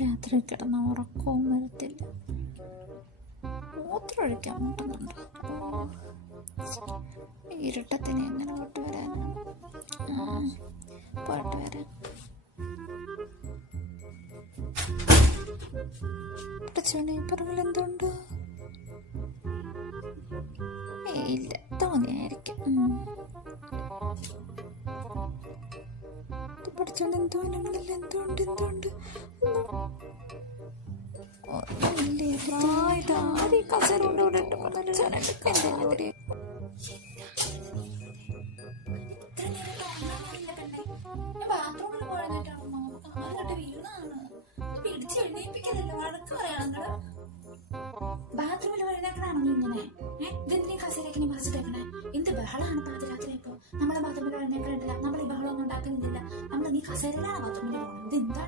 രാത്രി കിടന്ന ഉറക്കവും വരത്തില്ല. മൂത്രം ഒഴിക്കാൻ മുട്ടുന്നുണ്ട്. ഇരുട്ടത്തിന് എങ്ങനെ പോട്ട് വരാനാണ്? പോട്ട് വരാൻ പടച്ചോനെ, പുറകിൽ എന്തുണ്ട്? ഇല്ല, തോന്നിയായിരിക്കും. പഠിച്ചോണ്ട് എന്തോ ഞങ്ങളില്ല. എന്തുകൊണ്ട് ബാത്റൂമിൽ വഴുതാക്കണാണോ നീ ഇങ്ങനെ? ഇതെന്തിനാ കസേരക്ക് നീ മറിച്ചിട്ടേക്കണേ? എന്ത് ബഹളാണ് പാതിരാത്രി? ഇപ്പൊ നമ്മളെ ബാത്റൂമിൽ വഴുതാക്കണ്ടല്ല. നമ്മൾ ഈ ബഹളമൊന്നും ഉണ്ടാക്കുന്നില്ല. നീ കസേരയിലാണ് ബാത്റൂമിൽ